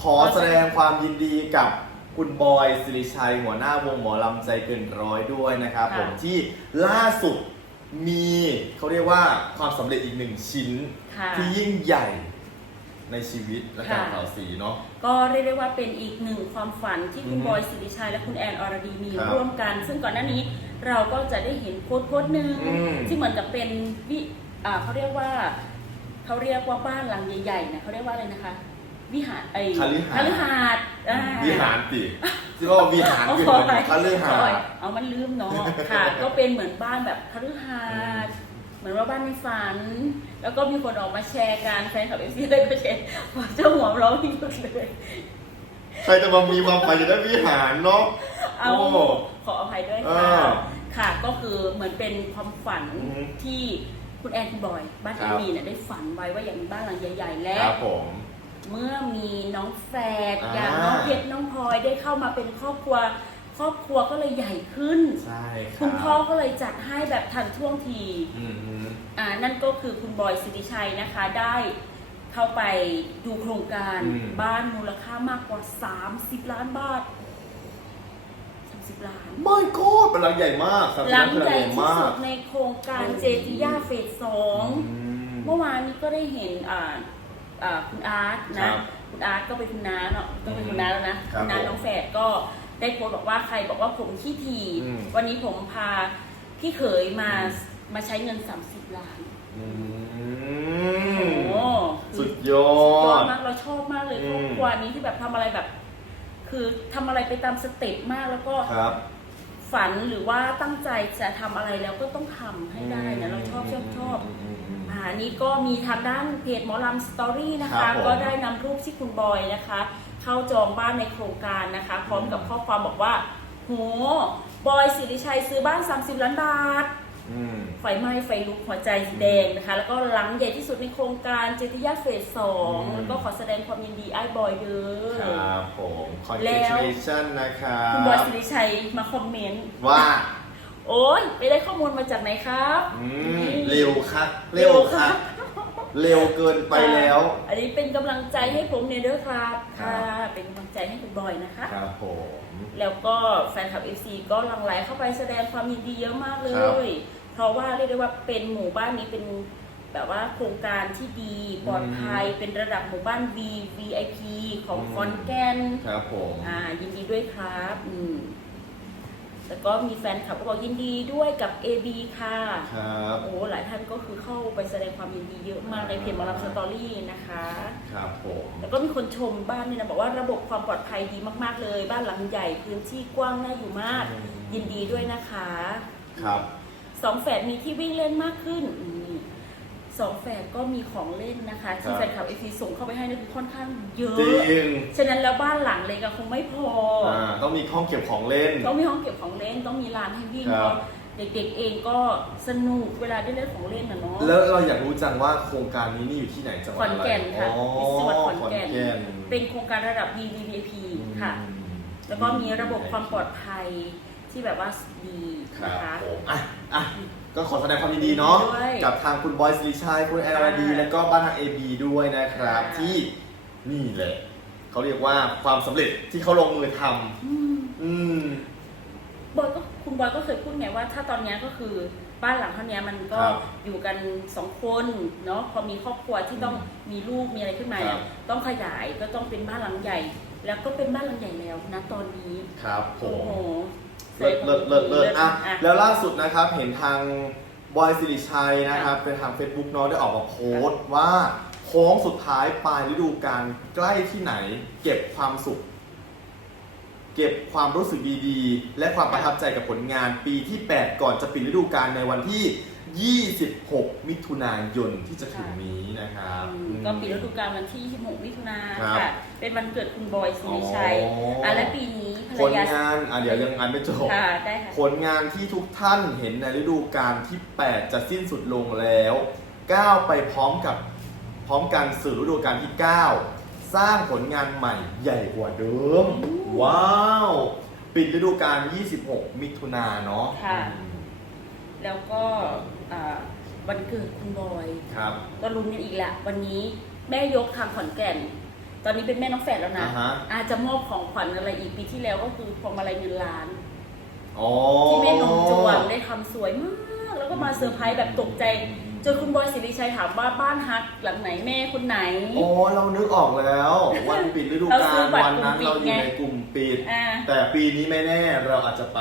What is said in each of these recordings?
ขอแสดงความยินดีกับคุณบอยสิริชัยหัวหน้าวงหมอลำใจเกินร้อยด้วยนะครับค่ะผมที่ล่าสุดมีเขาเรียกว่าความสำเร็จอีกหนึ่งชิ้น ค่ะที่ยิ่งใหญ่ในชีวิตและการค่ะ เผาสีเนาะ ก็เรียกได้ว่าเป็นอีกหนึ่งความฝันที่คุณอือฮึบอยสิริชัยและคุณแอนอรดีมีครับร่วมกัน ซึ่งก่อนหน้านี้เราก็จะได้เห็นโพสต์โพสต์หนึ่งอืมที่เหมือนกับเป็นวิอ่าเขาเรียกว่าเขาเรียกว่าบ้านหลังใหญ่ๆนะเขาเรียกว่าอะไรนะคะ วิหารไอ้คฤหาสน์คฤหาสน์อ่าวิหารติที่ว่าวิหารเอาคือขอเหไปมือนคฤหาสน์เอามันลืมเนาะค่ะ ก็เป็นเหมือนบ้านแบบคฤหาสน์เหมือนว่าบ้านในฝัน แล้วก็มีคนออกมาแชร์กันแฟนคลับเอฟซีเลยก็แชร์ว่าเจ้าหัวร้องที่สุดเลย ใครจะมามีความฝันจะได้วิหารเนาะ เอาโอ้ขออภัยด้วยเอค่ะอค่ะก็คือเหมือนเป็นความฝันอือฮึที่คุณแอนคุณบอย บ้านคแอรับนมีเนี่ยได้ฝันไว้ว่าอยากมีบ้านหลังใหญ่ ๆ และ ครับผม เมื่อมีน้องแฝดอ่าอย่างน้องเพชรน้องพลอยได้เข้ามาเป็นครอบครัว ครอบครัวก็เลยใหญ่ขึ้น ใช่ครับคุณพ่อก็เลยจัดให้แบบทันท่วงที อืมอืมอ่านั่นก็คือคุณบอยสิริชัยนะคะได้เข้าไปดูโครงการบ้านมูลค่ามากกว่า 30 ล้านบาท 30 ล้าน ไม่ก็เป็นหลังใหญ่มากครับหลังเป็นใหญ่ที่มาสุกดในโครงการเจติยาเฟสสองอืม เมื่อวานนี้ก็ได้เห็นอ่า อ่าคุณอาร์ตครันะบคุณอาร์ตก็เป็นคุณน้าเนาะก็เป็นคุณน้าแล้วนะครับคุณน้าผมน้องแฝดก็ได้โพสต์บอกว่าใครบอกว่าผมขี้ทีอืม วันนี้ผมพาพี่เขยมามาใช้เงิน 30 ล้าน อืโอ้มคือสุดยอชอบดมากเราชอบมากเลยอืครมอบครัวนี้ที่แบบทำอะไรแบบ คือทำอะไรไปตามสเต็ปมากแล้วก็ครับ ฝันหรือว่าตั้งใจจะทำอะไรแล้วก็ต้องทำให้ได้นะเราชอบชอบชอบมอืม อืมอ่านี่ก็มีทางด้านเพจหมอลำสตอรี่นะครัคะ บผม ก็ได้นำรูปที่คุณบอยนะคะ เข้าจองบ้านในโครงการนะคะ พร้อมกับข้อความบอกว่า โห บอยสิริชัยซื้อบ้าน 30 ล้านบาท อืม ไฟไหม้ไฟลุกหัวใจสีแดงนะคะ แล้วก็หลังใหญ่ที่สุดในโครงการเจติยาเฟสสองอืม แล้วก็ขอแสดงความยินดีไอ้บอยเด้คอ รับผม แล้ว congratulation นะครับคุณบอยสิริชัยมาคอมเมนต์ ว่า โอ้ยไปได้ข้อมูลมาจากไหนครับอืมนี่ เร็วครับเร็วครับเร็วเกินไปแล้ว อันนี้เป็นกำลังใจให้ผมเนี่ยเด้อครับ ครัค่ะบเป็นกำลังใจให้คุณบอยนะคะ ครับผม แล้วก็แฟนคลับ FC ก็หลั่งไหลเข้าไปแสดงความยินดีเยอะมากเลครับย เพราะว่าเรียกได้ว่าเป็นหมู่บ้านนี้เป็นแบบว่าโครงการที่ดีปลอดภัยเป็นระดับหมู่บ้าน V VIP ของอืมฟอนแกน ครับผม อ่ายินดีด้วยครับอืม แล้วก็มีแฟนคลับก็บอกยินดีด้วยกับ AB ค่ะครับ โอ้หลายท่านก็คือเข้าไปแสดงความยินดีเยอะมากในเพจหมอลำสตอรี่นะคะ ครับผมแล้วก็มีคนชมบ้านเนี่ยนะบอกว่าระบบความปลอดภัยดีมาก ๆ เลย บ้านหลังใหญ่พื้นที่กว้างน่าอยู่มาก ยินดีด้วยนะคะ ครับ สองแฝดมีที่วิ่งเล่นมากขึ้นอืม สองแฝดก็มีของเล่นนะคะ ที่ครับแฟนคลับเอฟีส่งเข้าไปให้นี่คือค่อนข้างเยอะ จริงฉะนั้นแล้วบ้านหลังเล็กอะคงไม่พอออ่าต้องมีห้องเก็บของเล่น ต้องมีห้องเก็บของเล่นต้องมีลานให้วิ่งครับ เพราะเด็กๆเองก็สนุกเวลาได้เล่นของเล่นนะเนาะ แล้วเราอยากรู้จังว่าโครงการนี้นี่อยู่ที่ไหนจังหขวัอดนอะไรแก่นค่ะอ๋อที่จังหวัดขอนขอนแก่น แก่นเป็นโครงการระดับ VVIP ค่ะ อืม แล้วก็มีระบบความปลอดภัย ที่แบบว่าดีครันะบคะ ผมอะอะก็ขอแสดงความยินดีเนาะด้วยกับทางคุณบอยสิริชัยคุณแอนนาดีค่ะและก็บ้านทาง AB ด้วยนะครับ ค่ะ ที่นี่แหละเขาเรียกว่าความสำเร็จที่เขาลงมือทอืมำอืม บอยก็คุณบอยก็เคยพูดไงว่า ถ้าตอนเนี้ยก็คือบ้านหลังเท่านี้มันก็ครับอยู่กันสองคนเนาะพอมีครอบครัวที่ต้องมีลูกมีอะไรขึ้นมาเนี่ยครับ ต้องขยายก็ต้องเป็นบ้านหลังใหญ่ แล้วก็เป็นบ้านหลังใหญ่แล้วนะตอนนี้ครับผโอ้ม โห เลิศเลิศเลิศเลิศอะอะแล้วล่าสุดนะครับเห็นทางบอยสิริชัยนะครับ เป็นทาง Facebook เนาะได้ออกมาโพสต์ว่าโค้งสุดท้ายปลายฤดูกาลใกล้ที่ไหน เก็บความสุข เก็บความรู้สึกดีๆ และความประทับใจกับผลงานปีที่ 8 ก่อนจะปิดฤดูกาลในวันที่ 26 มิถุนายนที่จะถึงนี้นะครับอืมก็ปิดฤดูกาลวันที่ 26 มิถุนาครับค่ะ เป็นวันเกิดคุณบอยสิริชัยอ๋ออ่อะและปีนี้ภร ผรลยางานอะเดี๋ยวยังอ่านไม่จบ ค่ะได้ค่ะ ผลงานที่ทุกท่านเห็นในฤดูกาลที่ 8 จะสิ้นสุดลงแล้วก้าวไปพร้อมกับพร้อมกันสู่ฤดูกาลที่ 9 สร้างผลงานใหม่ใหญ่กว่าเดิมอืมว้าว ปิดฤดูกาล 26 มิถุนายนเนาะค่ะ อืมแล้วก็อ่าวันเกิดคุณบอย ครับ ก็ลุ้นกันอีกแหละวันนี้แม่ยกทางขอนแก่น ตอนนี้เป็นแม่น้องแฝดแล้วนะอ่าฮะ อาจจะมอบของขวัญอะไรอีกปีที่แล้วก็คือพวงมาลัยเงินล้าน อ๋อที่แม่นมจวงได้ทำสวยมาก แล้วก็มาเซอร์ไพรส์แบบตกใจ จนคุณบอยสิริชัยถามว่าบ้านฮักหลังไหนแม่คนไหน โอ้เรานึกออกแล้ว วันปิดฤดูเรากาซื้ลอบัตรวันนั้นกลุ่เรามปิดอยู่ไงในกลุ่มปิด อ่า แต่ปีนี้ไม่แน่เราอาจจะไป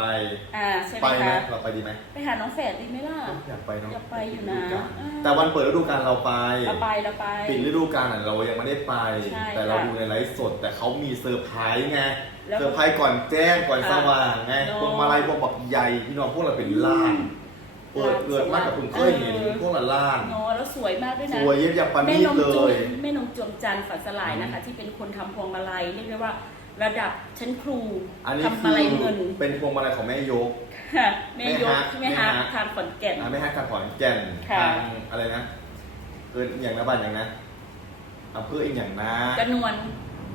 อ่าใช่ไหไปมไหมคะเราไปดีไหมไปหาน้องแฝดดีไหมล่ะ อยากไปเนาะอยากไปอยู่นะฤดูกาลอ่า แต่วันเปิดฤดูกาลเราไป เราไปเราไป ปิดฤดูกาลน่ะเรายังไม่ได้ไป ใช่แต่เราค่ะดูในไลฟ์สด แต่เขามีเซอร์ไพรส์ไง แล้วเซอร์ไพรส์ก่อนแจ้งก่อนค่ะสว่างไงเนอะ พวงมาลัยพวงแบบใหญ่พี่น้องพวกเราเป็นล้าน เปิดเกิดมากกับคุณเคยเห็นเออพวกละล้านเนอะแล้วสวยมากด้วยสนะ วยเย็บอย่างปาแม่นีนตมเลจวงยแม่นมจวงจันทร์ฝันสลายนะคะ ที่เป็นคนทำพวงมาลัยเรียกได้ว่า ระดับชั้นครูอันนี้ทำคืมาอลัยเงินเป็นพวงมาลัยของแม่ยก ค่ะแม่ยกแม่แม่ฮัฮักกทานขอนแก่น อะไม่ให้การขอนแก่นค่ะ ทางอะไรนะเกินอย่างนะบ้านอย่างนะอำเภออีกอย่างนะกระนวล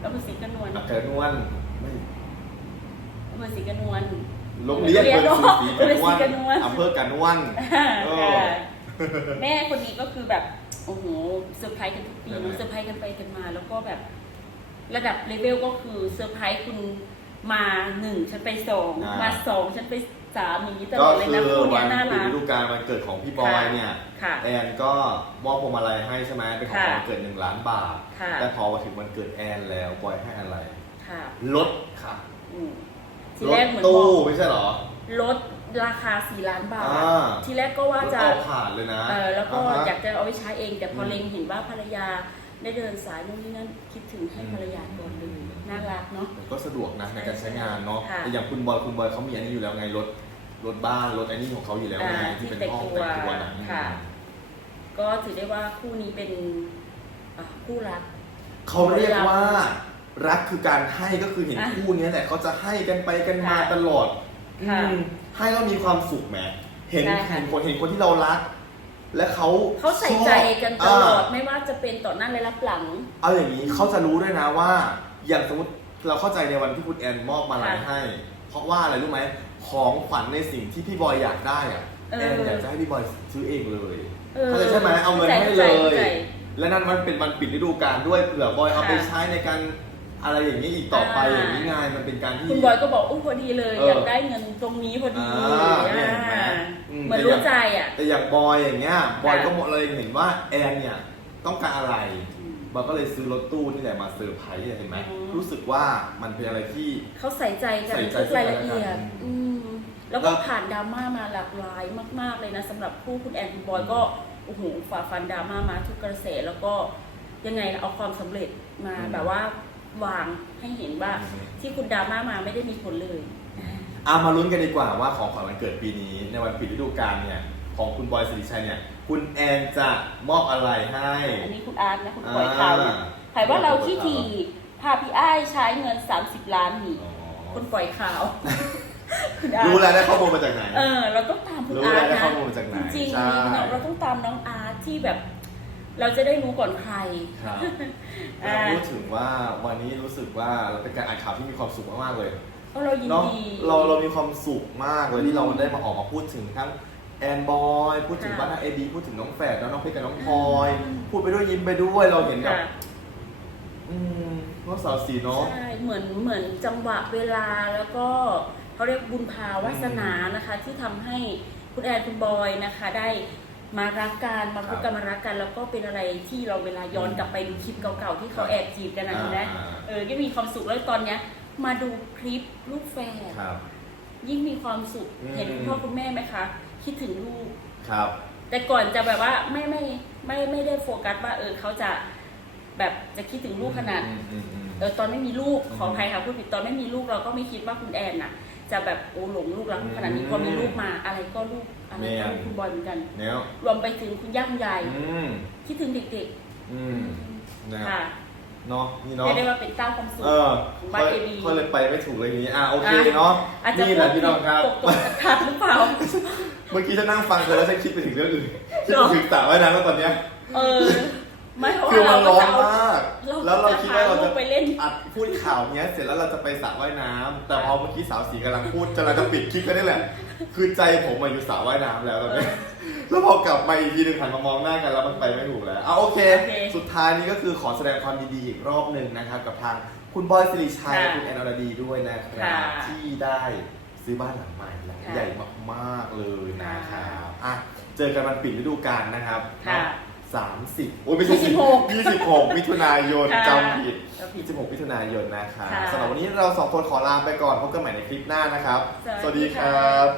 อำเภอศรีกระนวลอำเภอนวลไม่อำเภอศรีกระนวล โรงเรียนโรงเรียนเปิดสีกันโรงเรียนศรีกันนนววลลอำเภอกันนวลเออค่ะแม่คนนี้ก็คือแบบโอ้โหเซอร์ไพรส์กันทุกปียังไงเนอะเซอร์ไพรส์กันไปกันมา แล้วก็แบบ ระดับเลเวลก็คือเซอร์ไพรส์คุณมาหนึ่งฉันไปสองมาสองฉันไปสามอย่างนี้ตลก็อดเลยคืนะอคู่วัเนี้ยนน่าปิดรักฤดูกาลวันเกิดของพี่บอยเนี่ยค่ะแอนก็มอบพวงมาลัยให้ใช่ไหมเป็นของค่ะวันเกิดหนึ่งล้านบาทค่ะแต่พอมาถึงวันเกิดแอนแล้วบอยให้อะไรค่ะรถค่ะอืม ทีรแรถกเหมือนบตู้อกไม่ใช่เหรอ ลดราคาสี่ล้านบาท อ่า ทีแรกก็ว่าจะ รถเอาผ่านเลยนะเออแล้วก็าฮะ อยากจะเอาไปใช้เอง แต่พออมเล็งเห็นว่าภรรยาได้เดินสายนู่นนี่นั่นคิดถึงให้อืม ภรรยาก่อนเลยน่ารักเนาะ มันก็สะดวกนะในการใช้งานเนาะค่ะแต่อย่างคุณบอยคุณบอยเขามีอันนี้อยู่แล้วไงรถรถบ้านรถอันนี้ของเขาอยู่แล้วไงอ่าที่เป็นที่ห้องแต่แต่งงตัตัววนะค่ะ ก็ถือได้ว่าคู่นี้เป็นอะคู่รัก เขาเรียกว่า รักคือการให้ก็คือเห็นอะคู่เนี้ยแหละเขาจะให้กันไปกันมาค่ะตลอดค่ะอืมให้แล้วมีความสุขแหมเห็นใช่ค่ะ เห็นคนเห็นคนที่เรารัก และเขาเขาใส่ใจกันตลอดาไม่ว่าจะเป็นต่อหน้าและรับหลัง เอาอย่างนี้เขาจะรู้ด้วยนะว่า อย่างสมมติเราเข้าใจในวันที่คุณแอนมอบมาลัยค่ะให้ เพราะว่าอะไรรู้ไหมของขวัญในสิ่งที่พี่บอยอยากได้อะเออ แอนอยากจะให้พี่บอยซื้อเองเลย เออเข้าใจใช่ไหมเอาเงินให้เลข้าใจยและนั่นมันเป็นวันปิดฤดูกาลด้วยเผื่อบอยเอาไปค่ะ ใช้ในการ อะไรอย่างนี้อีกต่อไปอ่า อย่างนี้ไงมันเป็นการที่ คุณบอยก็บอกอุ้ยพอดีเลยเออออยากได้เงินตรงนี้พอดีอ่าเนี่ยเห็นไหมอ่าอืม เหมือนแต่รู้อย่างใจอะ แต่อย่างบอยอย่างเงี้ยบอยค่ะ ก็เลยเห็นว่าแอนเนี่ยต้องการอะไรอืมบอยก็เลยซื้อรถตู้นี่แหละมาเซอร์ไพรส์เนี่ยเห็นไหมอืมรู้สึกว่ามันเป็นอะไรที่ เขาใส่ใจกันใส่ใจทุกรายละเอียดซึ่งกันและกันอืมแล้วก็แล้ว ผ่านดราม่ามาหลากหลายมาก ๆ เลยนะสำหรับคู่คุณแอนคุณบอยก็โอ้โหฝ่าฟันดราม่ามาทุกกระแสแล้วก็ยังไงเอาความสำเร็จมาแบบว่า วางให้เห็นว่าที่คุณดราม่ามาไม่ได้มีผลเลยเอามาลุ้นกันดีกว่าว่าของขวัญวันเกิดปีนี้ ในวันปิดฤดูกาลเนี่ยของคุณบอยสิริชัยเนี่ย คุณแอนจะมอบอะไรให้ อันนี้คุณอาร์ตนะคุณปล่อยข่าวเนี่ยอ่าถ่ายว่าเราที่ทีพาพี่อ้ายใช้เงิน 30 ล้านนี่อ๋อคุณปล่อยข่าวคุณอาร์ตรู้แล้วได้ข้อมูลมาจากไหน เออเราต้องตามคุณรู้อาแล้วร์ตได้นะข้อมูลมาจากไหนจริงใช่ๆเราต้องตามน้องอาร์ตที่แบบ เราจะได้รู้ก่อนใคร ครับอ่าเราพูดถึงว่าวันนี้รู้สึกว่าเราเป็นการอ่านข่าวที่มีความสุขมากๆเลยเพราะเรายินเนาะดี เราเรามีความสุขมากเลยที่เราได้มาออกมาพูดถึงทั้งแอนบอยพูดถึงค่ะบ้านเอดีพูดถึงน้องแฝดแล้วน้องเพชรกับน้องพลอยอืมพูดไปด้วยยิ้มไปด้วยเราเห็นแบบค่ะ อืมน้องสาวสีเนาะ ใช่เหมือนเหมือนจังหวะเวลาแล้วก็เขาเรียกบุญพาวาสนานะคะ ที่ทำให้คุณแอนคุณบอยนะคะ ได้ มารักกันมาพบกันมารักกันแล้วก็เป็นอะไรที่เราเวลาย้อนกลับไปดูคลิปเก่าๆที่เขาแอบจีบกันนะเห็นไหมอ่าเออก็มีความสุขแล้วตอนเนี้ย มาดูคลิปลูกแฝดครับยิ่งมีความสุขอืมเห็นคุณพ่อคุณแม่ไหมคะคิดถึงลูกครับ แต่ก่อนจะแบบว่าไม่ไม่ไม่ไม่ได้โฟกัสว่า เออเขาจะแบบจะคิดถึงลูกขนาดอืมอืมอืมเออตอนไม่มีลูกอืมขออภัยค่ะพูดผิดตอนไม่มีลูกเราก็ไม่คิดว่าคุณแอนน่ะ จะแบบโอ้หลงลูกรักขนาดนี้อืมพอมีลูกมาอะไรก็ลูกอะไรก็ลูกแม่คุณบอยเหมือนกันเนี้ยรวมไปถึงคุณย่าคุณยายอืมคิดถึงเด็กอืมนะๆค่ะเนาะนี่เนาะเรียกได้ว่าเป็นเต้าความสุขเออของค่บ้านอยเอบี ค่อยเลยไปไม่ถูกเลยอย่างนี้อะโอเคอะเนาะอาจจะนี่แหละพี่น้องครับ ตกตกขัดๆหรือเปล่า เมื่อกี้ฉันนั่งฟังเธอแล้วฉันคิดไปถึงเรื่องอื่นคิดเหรไปอถึงสระว่ายน้ำแล้วตอนเนี้ย เออ ไม่เพราะคือว่ามัเรานร้อนจะเอามากเรา แล้วเราคิดว่าเราจะไปเล่น อัดพูดข่าวเนี้ย เสร็จแล้วเราจะไปสระว่ายน้ำแต่พอเมื่อกี้สาวสีกำลังพูดกำลังจะปิดคลิปก็นนี่แหละ คือใจผมมาอยู่สระว่ายน้ำแล้วตอนนี้แล้วพอกลับมาอีกทีหนึงหันมามองหน้ากันแล้วมันไปไม่ถูกแล้วเอาโโอเคสุดท้ายนี้ก็คือขอแสดงความดีๆอีกรอบหนึ่งนะครับ กับทางคุณบอยสิริชัยและคุณแอนอรดีด้วยนะครับะที่ได้ซื้อบ้านหลังใหม่หลังใหญ่มากๆเลยนะครับอะเจอกันวันปิดฤดูกาลนะครับค่ะ สามสิโอ้ยไม่ใช่สิบหกมิถุนายนค่จำผิดยี่สิบหกมิถุนายนนะครับสำหรับวันนี้เราสองคนขอลาไปก่อนพบกันใหม่ในคลิปหน้านะครับ สวัสดีครับ